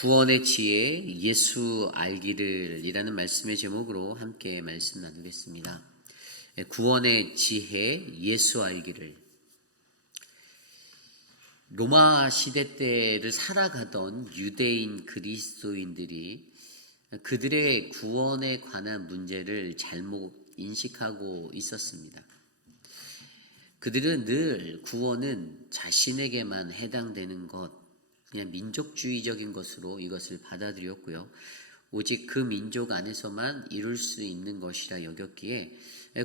구원의 지혜 예수 알기를 이라는 말씀의 제목으로 함께 말씀 나누겠습니다. 구원의 지혜 예수 알기를. 로마 시대 때를 살아가던 유대인 그리스도인들이 그들의 구원에 관한 문제를 잘못 인식하고 있었습니다. 그들은 늘 구원은 자신에게만 해당되는 것, 그냥 민족주의적인 것으로 이것을 받아들였고요. 오직 그 민족 안에서만 이룰 수 있는 것이라 여겼기에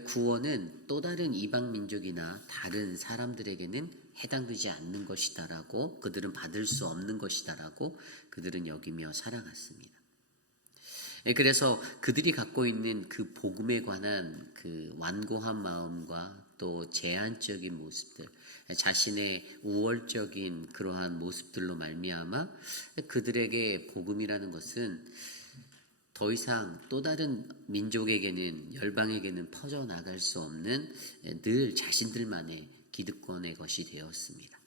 구원은 또 다른 이방 민족이나 다른 사람들에게는 해당되지 않는 것이다라고, 그들은 받을 수 없는 것이다라고 그들은 여기며 살아갔습니다. 그래서 그들이 갖고 있는 그 복음에 관한 그 완고한 마음과 또 제한적인 모습들, 자신의 우월적인 그러한 모습들로 말미암아 그들에게 복음이라는 것은 더 이상 또 다른 민족에게는, 열방에게는 퍼져나갈 수 없는 늘 자신들만의 기득권의 것이 되었습니다.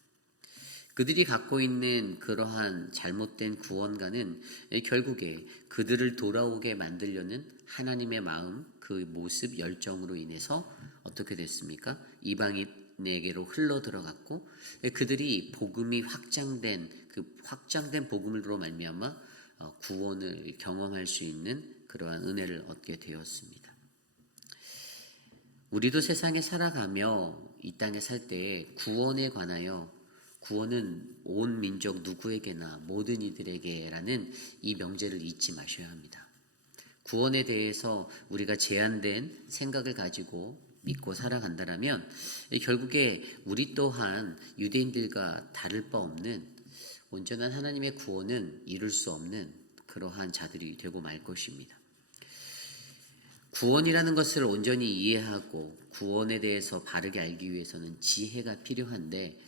그들이 갖고 있는 그러한 잘못된 구원관은 결국에 그들을 돌아오게 만들려는 하나님의 마음, 그 모습, 열정으로 인해서 어떻게 됐습니까? 이방인에게로 흘러 들어갔고, 그들이 복음이 확장된 복음으로 말미암아 구원을 경험할 수 있는 그러한 은혜를 얻게 되었습니다. 우리도 세상에 살아가며 이 땅에 살 때 구원에 관하여, 구원은 온 민족 누구에게나 모든 이들에게라는 이 명제를 잊지 마셔야 합니다. 구원에 대해서 우리가 제한된 생각을 가지고 믿고 살아간다면 결국에 우리 또한 유대인들과 다를 바 없는 온전한 하나님의 구원은 이룰 수 없는 그러한 자들이 되고 말 것입니다. 구원이라는 것을 온전히 이해하고 구원에 대해서 바르게 알기 위해서는 지혜가 필요한데,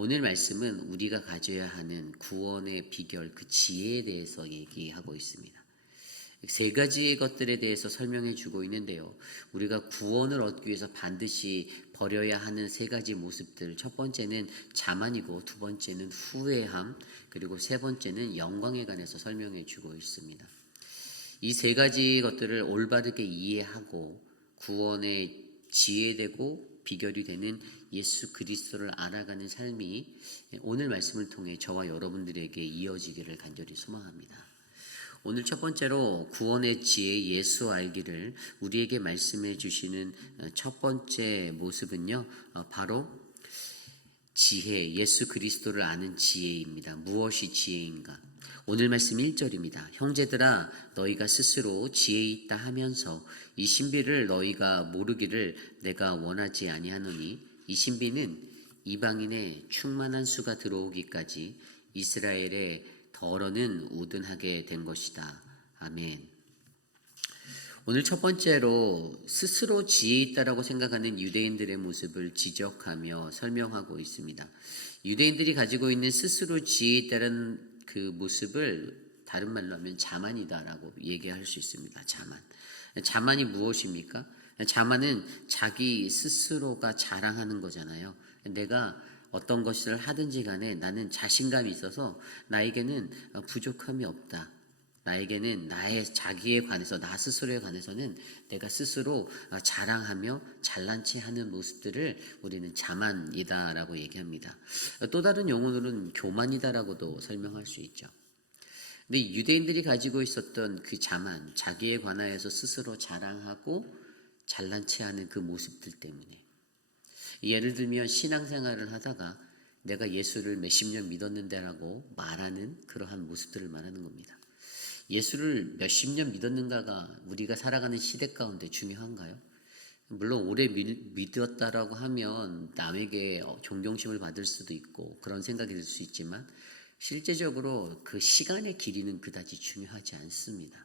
오늘 말씀은 우리가 가져야 하는 구원의 비결, 그 지혜에 대해서 얘기하고 있습니다. 세 가지의 것들에 대해서 설명해 주고 있는데요. 우리가 구원을 얻기 위해서 반드시 버려야 하는 세 가지 모습들. 첫 번째는 자만이고, 두 번째는 후회함, 그리고 세 번째는 영광에 관해서 설명해 주고 있습니다. 이 세 가지 것들을 올바르게 이해하고 구원의 지혜되고 비결이 되는 예수 그리스도를 알아가는 삶이 오늘 말씀을 통해 저와 여러분들에게 이어지기를 간절히 소망합니다. 오늘 첫 번째로 구원의 지혜 예수 알기를 우리에게 말씀해 주시는 첫 번째 모습은요, 바로 지혜, 예수 그리스도를 아는 지혜입니다. 무엇이 지혜인가? 오늘 말씀 1절입니다. 형제들아, 너희가 스스로 지혜 있다 하면서 이 신비를 너희가 모르기를 내가 원하지 아니하노니, 이 신비는 이방인의 충만한 수가 들어오기까지 이스라엘의 더러는 우둔하게 된 것이다. 아멘. 오늘 첫 번째로 스스로 지혜 있다라고 생각하는 유대인들의 모습을 지적하며 설명하고 있습니다. 유대인들이 가지고 있는 스스로 지혜 있다는 그 모습을 다른 말로 하면 자만이다라고 얘기할 수 있습니다. 자만이 무엇입니까? 자만은 자기 스스로가 자랑하는 거잖아요. 내가 어떤 것을 하든지 간에 나는 자신감이 있어서 나에게는 부족함이 없다. 나에게는 자기에 관해서, 나 스스로에 관해서는 내가 스스로 자랑하며 잘난 체 하는 모습들을 우리는 자만이다라고 얘기합니다. 또 다른 용어로는 교만이다라고도 설명할 수 있죠. 근데 유대인들이 가지고 있었던 그 자만, 자기에 관하여서 스스로 자랑하고 잘난 체 하는 그 모습들 때문에, 예를 들면 신앙생활을 하다가 내가 예수를 몇십 년 믿었는데라고 말하는 그러한 모습들을 말하는 겁니다. 예수를 몇십 년 믿었는가가 우리가 살아가는 시대 가운데 중요한가요? 물론 오래 믿었다라고 하면 남에게 존경심을 받을 수도 있고 그런 생각이 들 수 있지만, 실제적으로 그 시간의 길이는 그다지 중요하지 않습니다.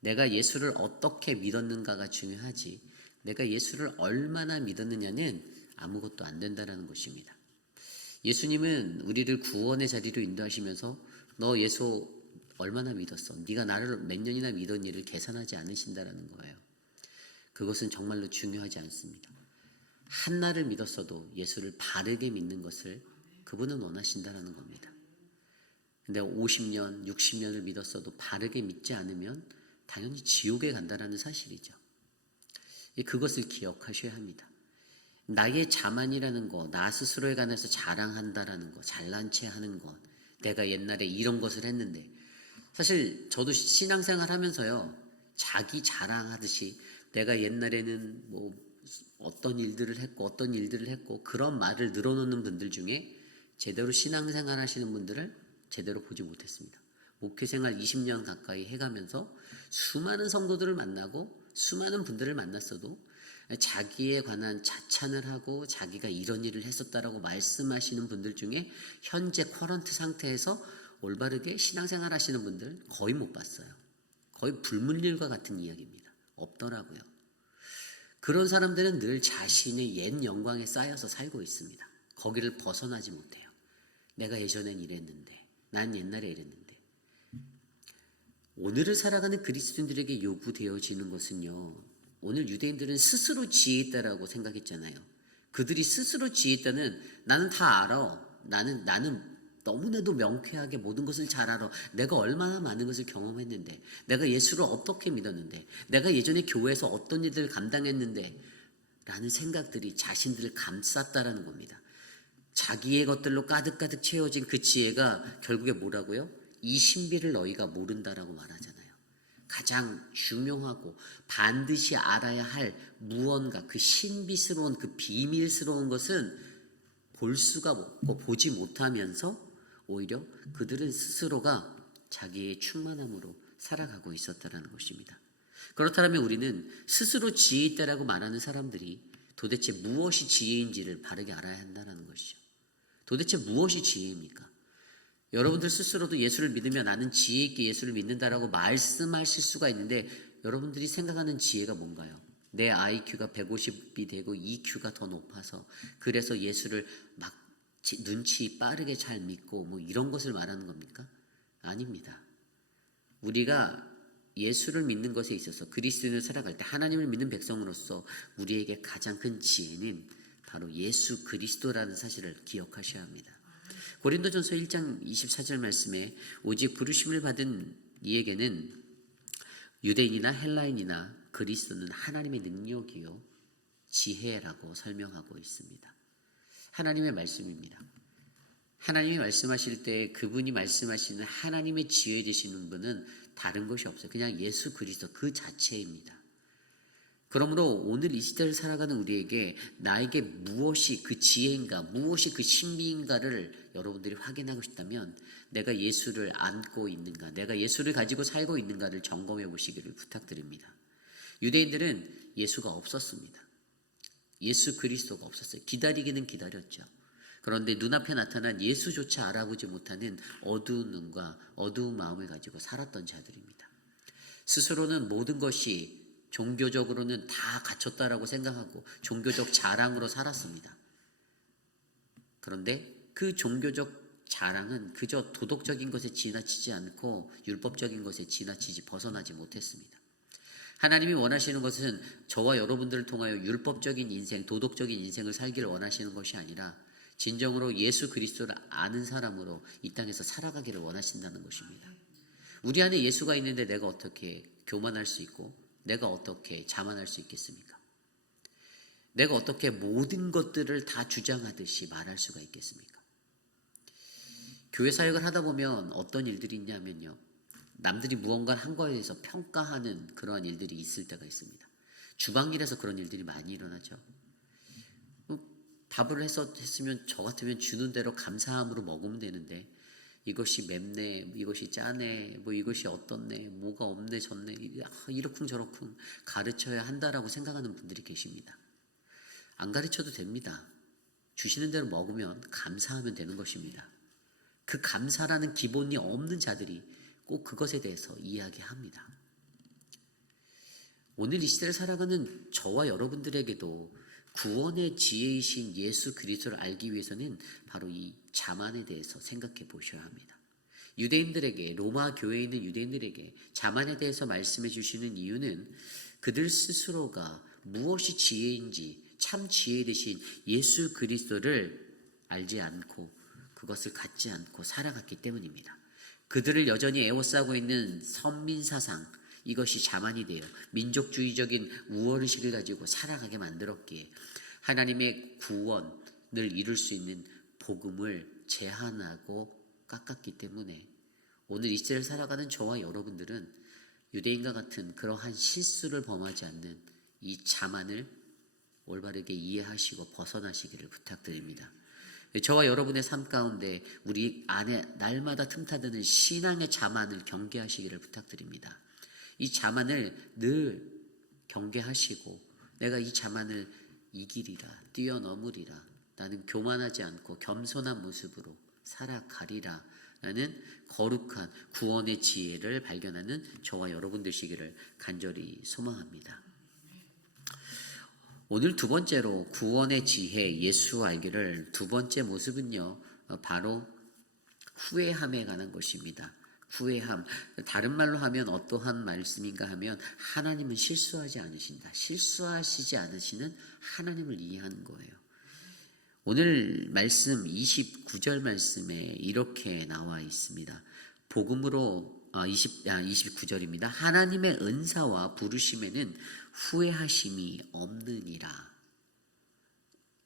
내가 예수를 어떻게 믿었는가가 중요하지, 내가 예수를 얼마나 믿었느냐는 아무것도 안 된다는 것입니다. 예수님은 우리를 구원의 자리로 인도하시면서 너 예수 얼마나 믿었어? 네가 나를 몇 년이나 믿었니를 계산하지 않으신다라는 거예요. 그것은 정말로 중요하지 않습니다. 한나를 믿었어도 예수를 바르게 믿는 것을 그분은 원하신다라는 겁니다. 근데 50년, 60년을 믿었어도 바르게 믿지 않으면 당연히 지옥에 간다라는 사실이죠. 그것을 기억하셔야 합니다. 나의 자만이라는 거, 나 스스로에 관해서 자랑한다라는 거, 잘난 체 하는 것, 내가 옛날에 이런 것을 했는데, 사실 저도 신앙생활 하면서요, 자기 자랑하듯이 내가 옛날에는 뭐 어떤 일들을 했고 그런 말을 늘어놓는 분들 중에 제대로 신앙생활 하시는 분들을 제대로 보지 못했습니다. 목회생활 20년 가까이 해가면서 수많은 성도들을 만나고 수많은 분들을 만났어도 자기에 관한 자찬을 하고 자기가 이런 일을 했었다라고 말씀하시는 분들 중에 현재 커런트 상태에서 올바르게 신앙생활 하시는 분들 거의 못 봤어요. 거의 불문율과 같은 이야기입니다. 없더라고요. 그런 사람들은 늘 자신의 옛 영광에 쌓여서 살고 있습니다. 거기를 벗어나지 못해요. 내가 예전엔 이랬는데, 난 옛날에 이랬는데. 오늘을 살아가는 그리스도인들에게 요구되어지는 것은요, 오늘 유대인들은 스스로 지혜있다라고 생각했잖아요. 그들이 스스로 지혜있다는, 나는 다 알아. 나는 너무나도 명쾌하게 모든 것을 잘 알아. 내가 얼마나 많은 것을 경험했는데, 내가 예수를 어떻게 믿었는데, 내가 예전에 교회에서 어떤 일들을 감당했는데 라는 생각들이 자신들을 감쌌다라는 겁니다. 자기의 것들로 가득가득 채워진 그 지혜가 결국에 뭐라고요? 이 신비를 너희가 모른다라고 말하잖아요. 가장 중요하고 반드시 알아야 할 무언가, 그 신비스러운, 그 비밀스러운 것은 볼 수가 없고 보지 못하면서 오히려 그들은 스스로가 자기의 충만함으로 살아가고 있었다는 것입니다. 그렇다면 우리는 스스로 지혜 있다라고 말하는 사람들이 도대체 무엇이 지혜인지를 바르게 알아야 한다는 것이죠. 도대체 무엇이 지혜입니까? 여러분들 스스로도 예수를 믿으면 나는 지혜 있게 예수를 믿는다라고 말씀하실 수가 있는데 여러분들이 생각하는 지혜가 뭔가요? 내 IQ가 150이 되고 EQ가 더 높아서 그래서 예수를 막 눈치 빠르게 잘 믿고 뭐 이런 것을 말하는 겁니까? 아닙니다. 우리가 예수를 믿는 것에 있어서 그리스도인을 살아갈 때 하나님을 믿는 백성으로서 우리에게 가장 큰 지혜는 바로 예수 그리스도라는 사실을 기억하셔야 합니다. 고린도전서 1장 24절 말씀에 오직 부르심을 받은 이에게는 유대인이나 헬라인이나 그리스도는 하나님의 능력이요 지혜라고 설명하고 있습니다. 하나님의 말씀입니다. 하나님이 말씀하실 때 그분이 말씀하시는 하나님의 지혜 되시는 분은 다른 것이 없어요. 그냥 예수 그리스도 그 자체입니다. 그러므로 오늘 이 시대를 살아가는 우리에게 나에게 무엇이 그 지혜인가, 무엇이 그 신비인가를 여러분들이 확인하고 싶다면 내가 예수를 안고 있는가, 내가 예수를 가지고 살고 있는가를 점검해 보시기를 부탁드립니다. 유대인들은 예수가 없었습니다. 예수 그리스도가 없었어요. 기다리기는 기다렸죠. 그런데 눈앞에 나타난 예수조차 알아보지 못하는 어두운 눈과 어두운 마음을 가지고 살았던 자들입니다. 스스로는 모든 것이 종교적으로는 다 갖췄다라고 생각하고 종교적 자랑으로 살았습니다. 그런데 그 종교적 자랑은 그저 도덕적인 것에 지나치지 않고 율법적인 것에 지나치지 벗어나지 못했습니다. 하나님이 원하시는 것은 저와 여러분들을 통하여 율법적인 인생, 도덕적인 인생을 살기를 원하시는 것이 아니라 진정으로 예수 그리스도를 아는 사람으로 이 땅에서 살아가기를 원하신다는 것입니다. 우리 안에 예수가 있는데 내가 어떻게 교만할 수 있고 내가 어떻게 자만할 수 있겠습니까? 내가 어떻게 모든 것들을 다 주장하듯이 말할 수가 있겠습니까? 교회 사역을 하다 보면 어떤 일들이 있냐면요. 남들이 무언가를 한 거에 대해서 평가하는 그러한 일들이 있을 때가 있습니다. 주방일에서 그런 일들이 많이 일어나죠. 밥을 했으면 저 같으면 주는 대로 감사함으로 먹으면 되는데 이것이 맵네, 이것이 짜네, 뭐 이것이 어떻네, 뭐가 없네, 졌네, 이러쿵 저러쿵 가르쳐야 한다라고 생각하는 분들이 계십니다. 안 가르쳐도 됩니다. 주시는 대로 먹으면 감사하면 되는 것입니다. 그 감사라는 기본이 없는 자들이 꼭 그것에 대해서 이야기합니다. 오늘 이 시대를 살아가는 저와 여러분들에게도 구원의 지혜이신 예수 그리스도를 알기 위해서는 바로 이 자만에 대해서 생각해 보셔야 합니다. 유대인들에게, 로마 교회에 있는 유대인들에게 자만에 대해서 말씀해 주시는 이유는 그들 스스로가 무엇이 지혜인지 참 지혜 되신 예수 그리스도를 알지 않고 그것을 갖지 않고 살아갔기 때문입니다. 그들을 여전히 에워싸고 있는 선민사상, 이것이 자만이 돼요. 민족주의적인 우월의식을 가지고 살아가게 만들었기에 하나님의 구원을 이룰 수 있는 복음을 제한하고 깎았기 때문에 오늘 이 시대를 살아가는 저와 여러분들은 유대인과 같은 그러한 실수를 범하지 않는 이 자만을 올바르게 이해하시고 벗어나시기를 부탁드립니다. 저와 여러분의 삶 가운데 우리 안에 날마다 틈타드는 신앙의 자만을 경계하시기를 부탁드립니다. 이 자만을 늘 경계하시고 내가 이 자만을 이기리라, 뛰어넘으리라, 나는 교만하지 않고 겸손한 모습으로 살아가리라 라는 거룩한 구원의 지혜를 발견하는 저와 여러분 되시기를 간절히 소망합니다. 오늘 두 번째로 구원의 지혜, 예수 알기를 두 번째 모습은요, 바로 후회함에 관한 것입니다. 후회함, 다른 말로 하면 어떠한 말씀인가 하면 하나님은 실수하지 않으신다. 실수하시지 않으시는 하나님을 이해하는 거예요. 오늘 말씀 29절 말씀에 이렇게 나와 있습니다. 복음으로 29절입니다. 하나님의 은사와 부르심에는 후회하심이 없느니라.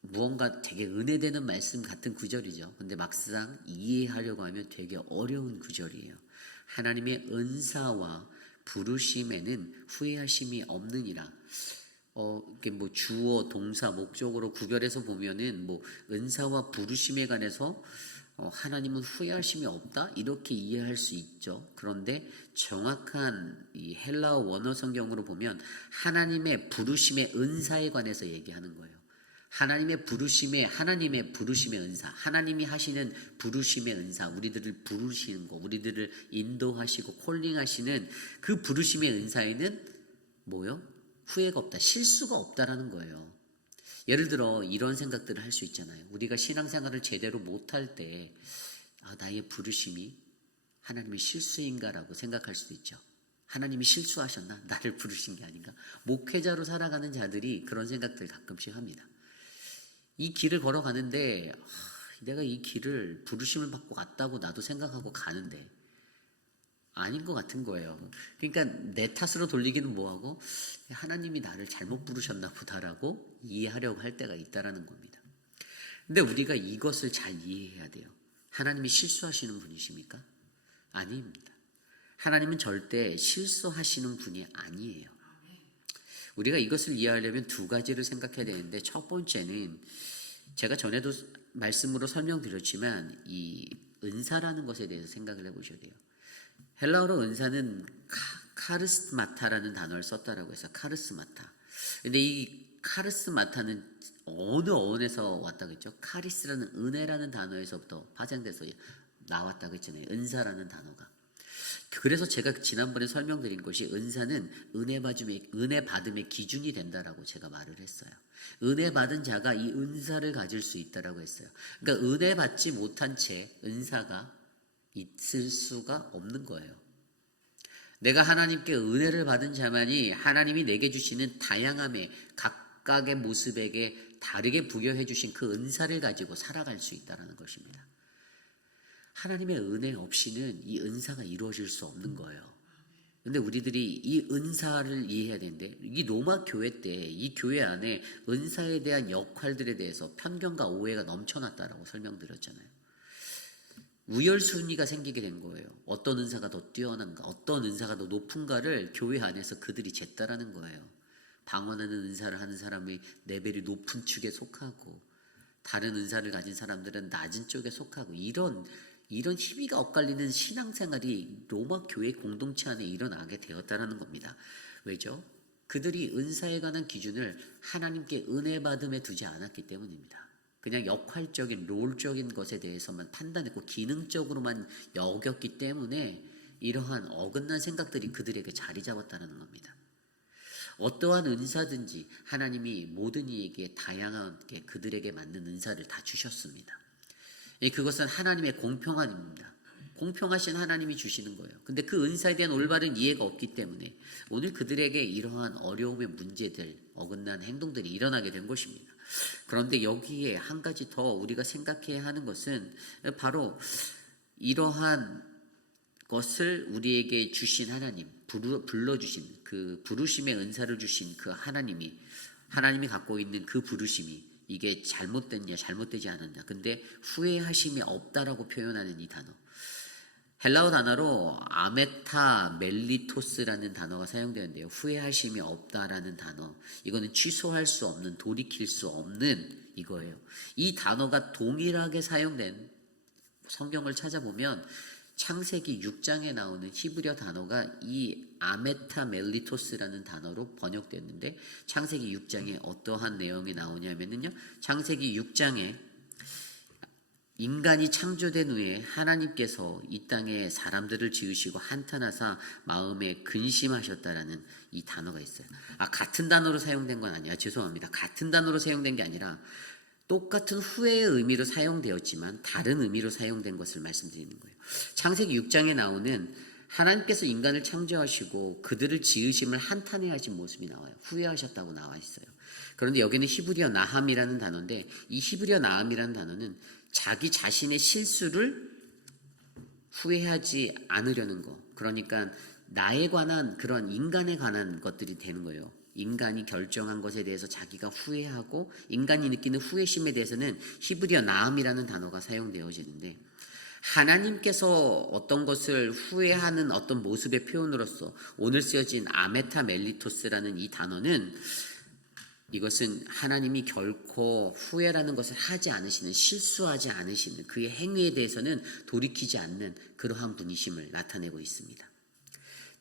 무언가 되게 은혜되는 말씀 같은 구절이죠. 근데 막상 이해하려고 하면 되게 어려운 구절이에요. 하나님의 은사와 부르심에는 후회하심이 없느니라. 이게 뭐 주어, 동사, 목적으로 구별해서 보면은 뭐 은사와 부르심에 관해서 하나님은 후회하심이 없다 이렇게 이해할 수 있죠. 그런데 정확한 이 헬라어 원어 성경으로 보면 하나님의 부르심의 은사에 관해서 얘기하는 거예요. 하나님의 부르심의 은사, 하나님이 하시는 부르심의 은사, 우리들을 부르시는 거, 우리들을 인도하시고 콜링하시는 그 부르심의 은사에는 뭐요? 후회가 없다, 실수가 없다라는 거예요. 예를 들어 이런 생각들을 할 수 있잖아요. 우리가 신앙생활을 제대로 못할 때 나의 부르심이 하나님의 실수인가라고 생각할 수도 있죠. 하나님이 실수하셨나? 나를 부르신 게 아닌가? 목회자로 살아가는 자들이 그런 생각들 가끔씩 합니다. 이 길을 걸어가는데 내가 이 길을 부르심을 받고 갔다고 나도 생각하고 가는데 아닌 것 같은 거예요. 그러니까 내 탓으로 돌리기는 뭐하고 하나님이 나를 잘못 부르셨나 보다라고 이해하려고 할 때가 있다라는 겁니다. 근데 우리가 이것을 잘 이해해야 돼요. 하나님이 실수하시는 분이십니까? 아닙니다. 하나님은 절대 실수하시는 분이 아니에요. 우리가 이것을 이해하려면 두 가지를 생각해야 되는데, 첫 번째는 제가 전에도 말씀으로 설명드렸지만 이 은사라는 것에 대해서 생각을 해보셔야 돼요. 헬라어로 은사는 카르스마타라는 단어를 썼다라고 해서 카르스마타. 근데 이 카르스마타는 어느 어원에서 왔다고 했죠? 카리스라는 은혜라는 단어에서부터 파생돼서 나왔다고 했잖아요. 은사라는 단어가. 그래서 제가 지난번에 설명드린 것이 은사는 은혜 받음의 기준이 된다라고 제가 말을 했어요. 은혜 받은 자가 이 은사를 가질 수 있다라고 했어요. 그러니까 은혜 받지 못한 채 은사가 있을 수가 없는 거예요. 내가 하나님께 은혜를 받은 자만이 하나님이 내게 주시는 다양함의 각각의 모습에게 다르게 부여해 주신 그 은사를 가지고 살아갈 수 있다는 것입니다. 하나님의 은혜 없이는 이 은사가 이루어질 수 없는 거예요. 근데 우리들이 이 은사를 이해해야 되는데, 이 로마 교회 때 이 교회 안에 은사에 대한 역할들에 대해서 편견과 오해가 넘쳐났다라고 설명드렸잖아요. 우열순위가 생기게 된 거예요. 어떤 은사가 더 뛰어난가, 어떤 은사가 더 높은가를 교회 안에서 그들이 쟀다라는 거예요. 방언하는 은사를 하는 사람이 레벨이 높은 축에 속하고, 다른 은사를 가진 사람들은 낮은 쪽에 속하고, 이런 희비가 엇갈리는 신앙생활이 로마 교회 공동체 안에 일어나게 되었다는 겁니다. 왜죠? 그들이 은사에 관한 기준을 하나님께 은혜 받음에 두지 않았기 때문입니다. 그냥 역할적인 롤적인 것에 대해서만 판단했고 기능적으로만 여겼기 때문에 이러한 어긋난 생각들이 그들에게 자리 잡았다는 겁니다. 어떠한 은사든지 하나님이 모든 이에게 다양하게 그들에게 맞는 은사를 다 주셨습니다. 그것은 하나님의 공평함입니다. 공평하신 하나님이 주시는 거예요. 근데 그 은사에 대한 올바른 이해가 없기 때문에 오늘 그들에게 이러한 어려움의 문제들, 어긋난 행동들이 일어나게 된 것입니다. 그런데 여기에 한 가지 더 우리가 생각해야 하는 것은 바로 이러한 것을 우리에게 주신 하나님, 불러주신 그 부르심의 은사를 주신 그 하나님이 갖고 있는 그 부르심이 이게 잘못됐냐 잘못되지 않았냐, 근데 후회하심이 없다라고 표현하는 이 단어, 헬라어 단어로 아메타 멜리토스라는 단어가 사용되는데요. 후회하심이 없다라는 단어, 이거는 취소할 수 없는, 돌이킬 수 없는 이거예요. 이 단어가 동일하게 사용된 성경을 찾아보면 창세기 6장에 나오는 히브리어 단어가 이 아메타 멜리토스라는 단어로 번역됐는데, 창세기 6장에 어떠한 내용이 나오냐면요, 창세기 6장에 인간이 창조된 후에 하나님께서 이 땅에 사람들을 지으시고 한탄하사 마음에 근심하셨다라는 이 단어가 있어요. 같은 단어로 사용된 건 아니야. 죄송합니다. 같은 단어로 사용된 게 아니라 똑같은 후회의 의미로 사용되었지만 다른 의미로 사용된 것을 말씀드리는 거예요. 창세기 6장에 나오는 하나님께서 인간을 창조하시고 그들을 지으심을 한탄해하신 모습이 나와요. 후회하셨다고 나와 있어요. 그런데 여기는 히브리어 나함이라는 단어인데, 이 히브리어 나함이라는 단어는 자기 자신의 실수를 후회하지 않으려는 거, 그러니까 나에 관한 그런 인간에 관한 것들이 되는 거예요. 인간이 결정한 것에 대해서 자기가 후회하고 인간이 느끼는 후회심에 대해서는 히브리어 나함이라는 단어가 사용되어지는데, 하나님께서 어떤 것을 후회하는 어떤 모습의 표현으로서 오늘 쓰여진 아메타 멜리토스라는 이 단어는, 이것은 하나님이 결코 후회라는 것을 하지 않으시는, 실수하지 않으시는, 그의 행위에 대해서는 돌이키지 않는 그러한 분이심을 나타내고 있습니다.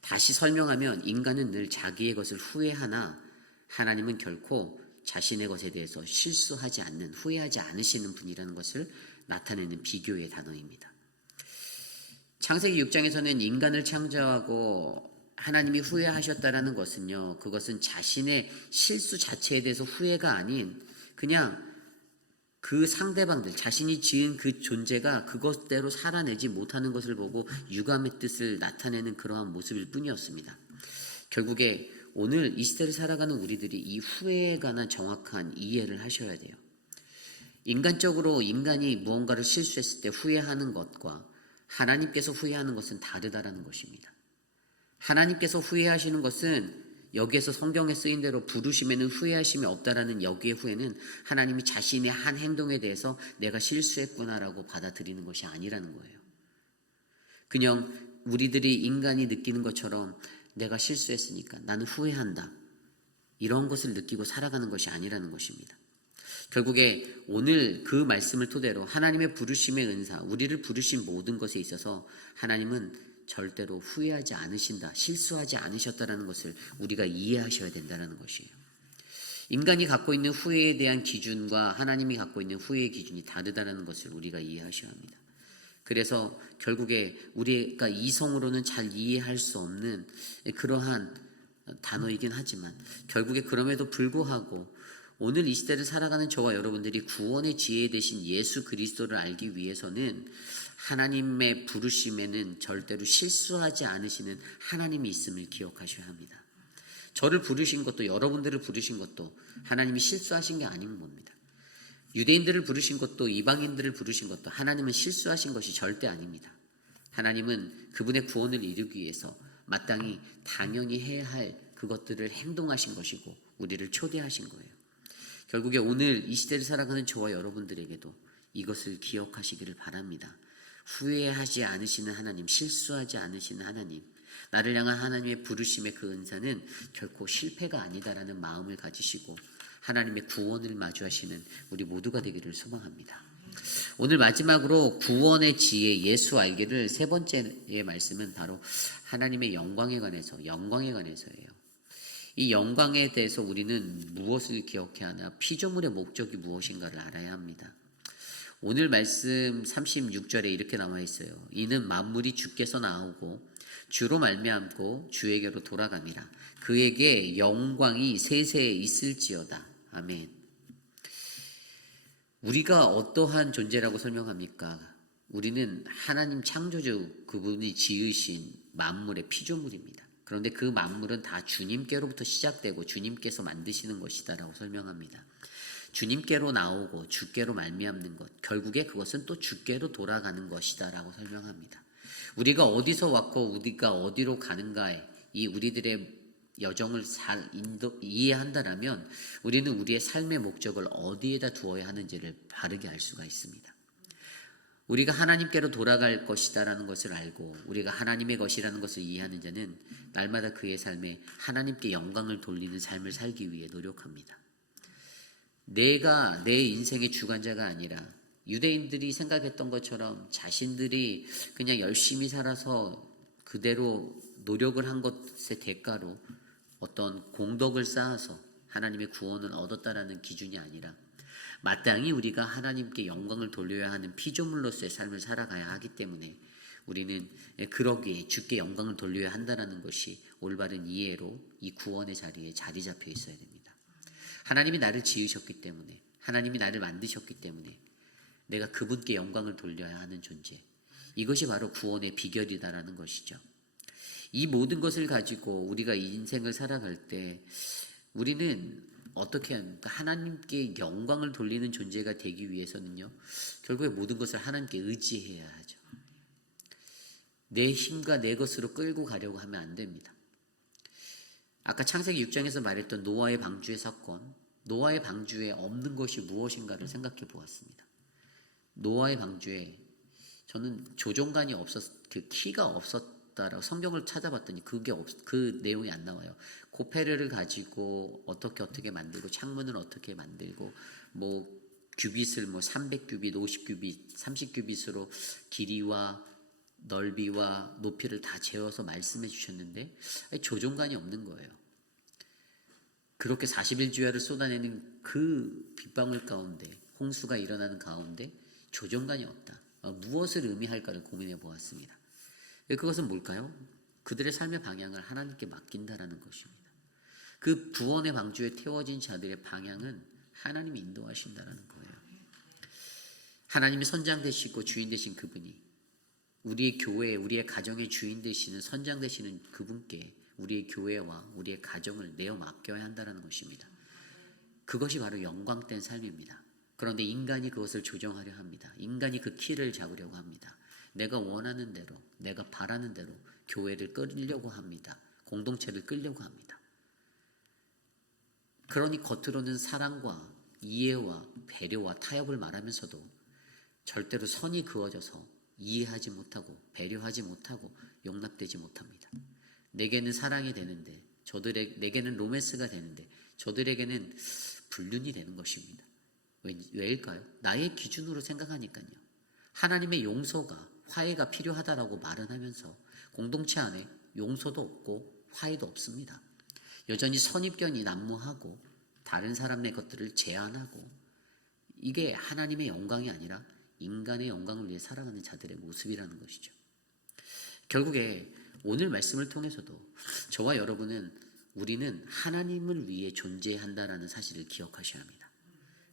다시 설명하면 인간은 늘 자기의 것을 후회하나 하나님은 결코 자신의 것에 대해서 실수하지 않는, 후회하지 않으시는 분이라는 것을 나타내는 비교의 단어입니다. 창세기 6장에서는 인간을 창조하고 하나님이 후회하셨다라는 것은요, 그것은 자신의 실수 자체에 대해서 후회가 아닌 그냥 그 상대방들, 자신이 지은 그 존재가 그것대로 살아내지 못하는 것을 보고 유감의 뜻을 나타내는 그러한 모습일 뿐이었습니다. 결국에 오늘 이 시대를 살아가는 우리들이 이 후회에 관한 정확한 이해를 하셔야 돼요. 인간적으로 인간이 무언가를 실수했을 때 후회하는 것과 하나님께서 후회하는 것은 다르다라는 것입니다. 하나님께서 후회하시는 것은 여기에서 성경에 쓰인 대로 부르심에는 후회하심이 없다라는 여기의 후회는 하나님이 자신의 한 행동에 대해서 내가 실수했구나라고 받아들이는 것이 아니라는 거예요. 그냥 우리들이 인간이 느끼는 것처럼 내가 실수했으니까 나는 후회한다, 이런 것을 느끼고 살아가는 것이 아니라는 것입니다. 결국에 오늘 그 말씀을 토대로 하나님의 부르심의 은사, 우리를 부르신 모든 것에 있어서 하나님은 절대로 후회하지 않으신다, 실수하지 않으셨다라는 것을 우리가 이해하셔야 된다는 것이에요. 인간이 갖고 있는 후회에 대한 기준과 하나님이 갖고 있는 후회의 기준이 다르다는 것을 우리가 이해하셔야 합니다. 그래서 결국에 우리가 이성으로는 잘 이해할 수 없는 그러한 단어이긴 하지만, 결국에 그럼에도 불구하고 오늘 이 시대를 살아가는 저와 여러분들이 구원의 지혜 되신 예수 그리스도를 알기 위해서는 하나님의 부르심에는 절대로 실수하지 않으시는 하나님이 있음을 기억하셔야 합니다. 저를 부르신 것도, 여러분들을 부르신 것도 하나님이 실수하신 게 아닌 겁니다. 유대인들을 부르신 것도, 이방인들을 부르신 것도 하나님은 실수하신 것이 절대 아닙니다. 하나님은 그분의 구원을 이루기 위해서 마땅히 당연히 해야 할 그것들을 행동하신 것이고 우리를 초대하신 거예요. 결국에 오늘 이 시대를 살아가는 저와 여러분들에게도 이것을 기억하시기를 바랍니다. 후회하지 않으시는 하나님, 실수하지 않으시는 하나님, 나를 향한 하나님의 부르심의 그 은사는 결코 실패가 아니다라는 마음을 가지시고 하나님의 구원을 마주하시는 우리 모두가 되기를 소망합니다. 오늘 마지막으로 구원의 지혜, 예수 알기를 세 번째의 말씀은 바로 하나님의 영광에 관해서예요. 이 영광에 대해서 우리는 무엇을 기억해야 하나, 피조물의 목적이 무엇인가를 알아야 합니다. 오늘 말씀 36절에 이렇게 나와 있어요. 이는 만물이 주께서 나오고 주로 말미암고 주에게로 돌아감이라. 그에게 영광이 세세에 있을지어다. 아멘. 우리가 어떠한 존재라고 설명합니까? 우리는 하나님 창조주, 그분이 지으신 만물의 피조물입니다. 그런데 그 만물은 다 주님께로부터 시작되고 주님께서 만드시는 것이다라고 설명합니다. 주님께로 나오고 주께로 말미암는 것, 결국에 그것은 또 주께로 돌아가는 것이다라고 설명합니다. 우리가 어디서 왔고 우리가 어디로 가는가에 이 우리들의 여정을 잘 이해한다라면 우리는 우리의 삶의 목적을 어디에다 두어야 하는지를 바르게 알 수가 있습니다. 우리가 하나님께로 돌아갈 것이다라는 것을 알고 우리가 하나님의 것이라는 것을 이해하는 자는 날마다 그의 삶에 하나님께 영광을 돌리는 삶을 살기 위해 노력합니다. 내가 내 인생의 주관자가 아니라 유대인들이 생각했던 것처럼 자신들이 그냥 열심히 살아서 그대로 노력을 한 것의 대가로 어떤 공덕을 쌓아서 하나님의 구원을 얻었다라는 기준이 아니라 마땅히 우리가 하나님께 영광을 돌려야 하는 피조물로서의 삶을 살아가야 하기 때문에 우리는 그러기에 주께 영광을 돌려야 한다는 것이 올바른 이해로 이 구원의 자리에 자리 잡혀 있어야 됩니다. 하나님이 나를 지으셨기 때문에 하나님이 나를 만드셨기 때문에 내가 그분께 영광을 돌려야 하는 존재, 이것이 바로 구원의 비결이다라는 것이죠. 이 모든 것을 가지고 우리가 인생을 살아갈 때 우리는 어떻게 합니까? 하나님께 영광을 돌리는 존재가 되기 위해서는요, 결국에 모든 것을 하나님께 의지해야 하죠. 내 힘과 내 것으로 끌고 가려고 하면 안 됩니다. 아까 창세기 6장에서 말했던 노아의 방주의 사건, 노아의 방주에 없는 것이 무엇인가를 생각해 보았습니다. 노아의 방주에 저는 조종관이 그 키가 없었다라고 성경을 찾아봤더니 그 내용이 안 나와요. 코페르를 가지고 어떻게 만들고 창문을 어떻게 만들고 뭐 규빗을 300규빗, 50규빗, 30규빗으로 길이와 넓이와 높이를 다 재어서 말씀해 주셨는데 조종관이 없는 거예요. 그렇게 40일주야를 쏟아내는 그 빗방울 가운데 홍수가 일어나는 가운데 조종관이 없다. 무엇을 의미할까를 고민해 보았습니다. 그것은 뭘까요? 그들의 삶의 방향을 하나님께 맡긴다라는 것입니다. 그 구원의 방주에 태워진 자들의 방향은 하나님이 인도하신다라는 거예요. 하나님이 선장 되시고 주인 되신 그분이 우리의 교회, 우리의 가정의 주인 되시는 선장 되시는 그분께 우리의 교회와 우리의 가정을 내어 맡겨야 한다는 것입니다. 그것이 바로 영광된 삶입니다. 그런데 인간이 그것을 조정하려 합니다. 인간이 그 키를 잡으려고 합니다. 내가 원하는 대로, 내가 바라는 대로 교회를 끌려고 합니다. 공동체를 끌려고 합니다. 그러니 겉으로는 사랑과 이해와 배려와 타협을 말하면서도 절대로 선이 그어져서 이해하지 못하고 배려하지 못하고 용납되지 못합니다. 내게는 사랑이 되는데 내게는 로맨스가 되는데 저들에게는 불륜이 되는 것입니다. 왜일까요? 나의 기준으로 생각하니까요. 하나님의 용서가 화해가 필요하다라고 말은 하면서 공동체 안에 용서도 없고 화해도 없습니다. 여전히 선입견이 난무하고 다른 사람의 것들을 제한하고 이게 하나님의 영광이 아니라 인간의 영광을 위해 살아가는 자들의 모습이라는 것이죠. 결국에 오늘 말씀을 통해서도 저와 여러분은 우리는 하나님을 위해 존재한다라는 사실을 기억하셔야 합니다.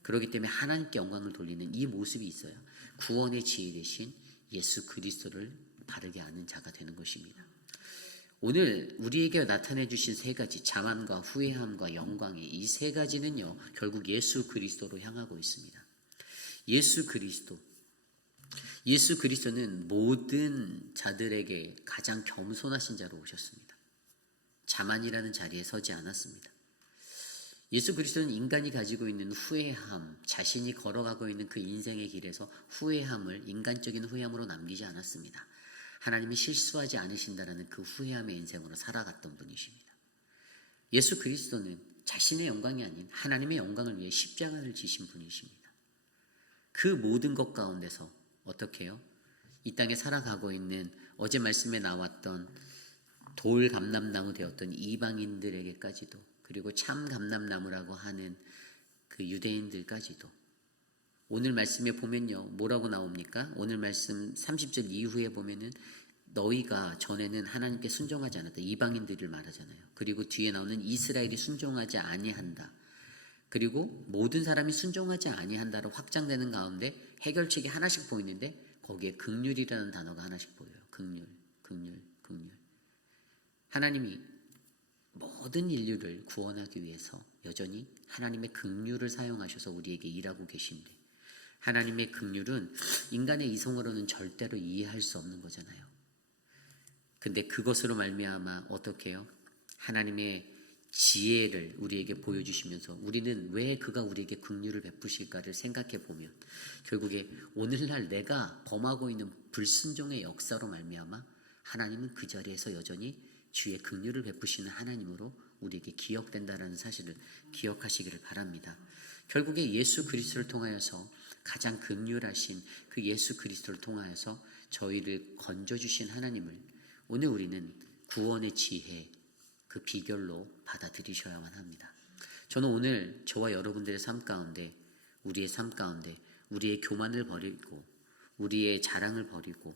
그렇기 때문에 하나님께 영광을 돌리는 이 모습이 있어야 구원의 지혜 되신 예수 그리스도를 바르게 아는 자가 되는 것입니다. 오늘 우리에게 나타내 주신 세 가지, 자만과 후회함과 영광이 이 세 가지는요, 결국 예수 그리스도로 향하고 있습니다. 예수 그리스도는 모든 자들에게 가장 겸손하신 자로 오셨습니다. 자만이라는 자리에 서지 않았습니다. 예수 그리스도는 인간이 가지고 있는 후회함, 자신이 걸어가고 있는 그 인생의 길에서 후회함을 인간적인 후회함으로 남기지 않았습니다. 하나님이 실수하지 않으신다라는 그 후회함의 인생으로 살아갔던 분이십니다. 예수 그리스도는 자신의 영광이 아닌 하나님의 영광을 위해 십자가를 지신 분이십니다. 그 모든 것 가운데서 어떻게 해요? 이 땅에 살아가고 있는 어제 말씀에 나왔던 돌 감람나무 되었던 이방인들에게까지도, 그리고 참 감람나무라고 하는 그 유대인들까지도 오늘 말씀에 보면요, 뭐라고 나옵니까? 오늘 말씀 30절 이후에 보면은 너희가 전에는 하나님께 순종하지 않았다, 이방인들을 말하잖아요. 그리고 뒤에 나오는 이스라엘이 순종하지 아니한다, 그리고 모든 사람이 순종하지 아니한다로 확장되는 가운데 해결책이 하나씩 보이는데 거기에 긍휼이라는 단어가 하나씩 보여요. 긍휼. 하나님이 모든 인류를 구원하기 위해서 여전히 하나님의 긍휼을 사용하셔서 우리에게 일하고 계신데, 하나님의 긍휼은 인간의 이성으로는 절대로 이해할 수 없는 거잖아요. 근데 그것으로 말미암아 어떻게 해요? 하나님의 지혜를 우리에게 보여주시면서 우리는 왜 그가 우리에게 긍휼을 베푸실까를 생각해 보면 결국에 오늘날 내가 범하고 있는 불순종의 역사로 말미암아 하나님은 그 자리에서 여전히 주의 긍휼을 베푸시는 하나님으로 우리에게 기억된다라는 사실을 기억하시기를 바랍니다. 결국에 예수 그리스도를 통하여서 가장 긍휼하신 그 예수 그리스도를 통하여서 저희를 건져주신 하나님을 오늘 우리는 구원의 지혜 그 비결로 받아들이셔야만 합니다. 저는 오늘 저와 여러분들의 삶 가운데 우리의 삶 가운데 우리의 교만을 버리고 우리의 자랑을 버리고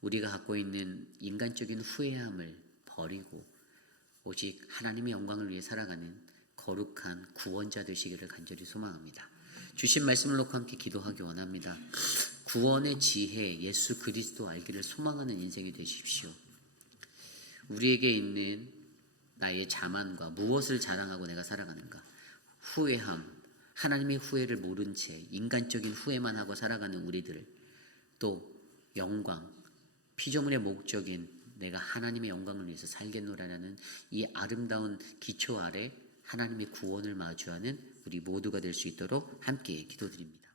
우리가 갖고 있는 인간적인 후회함을 버리고 오직 하나님의 영광을 위해 살아가는 거룩한 구원자 되시기를 간절히 소망합니다. 주신 말씀을 놓고 함께 기도하기 원합니다. 구원의 지혜 예수 그리스도 알기를 소망하는 인생이 되십시오. 우리에게 있는 나의 자만과 무엇을 자랑하고 내가 살아가는가, 후회함, 하나님의 후회를 모른 채 인간적인 후회만 하고 살아가는 우리들, 또 영광, 피조물의 목적인 내가 하나님의 영광을 위해서 살겠노라라는 이 아름다운 기초 아래 하나님의 구원을 마주하는 우리 모두가 될 수 있도록 함께 기도드립니다.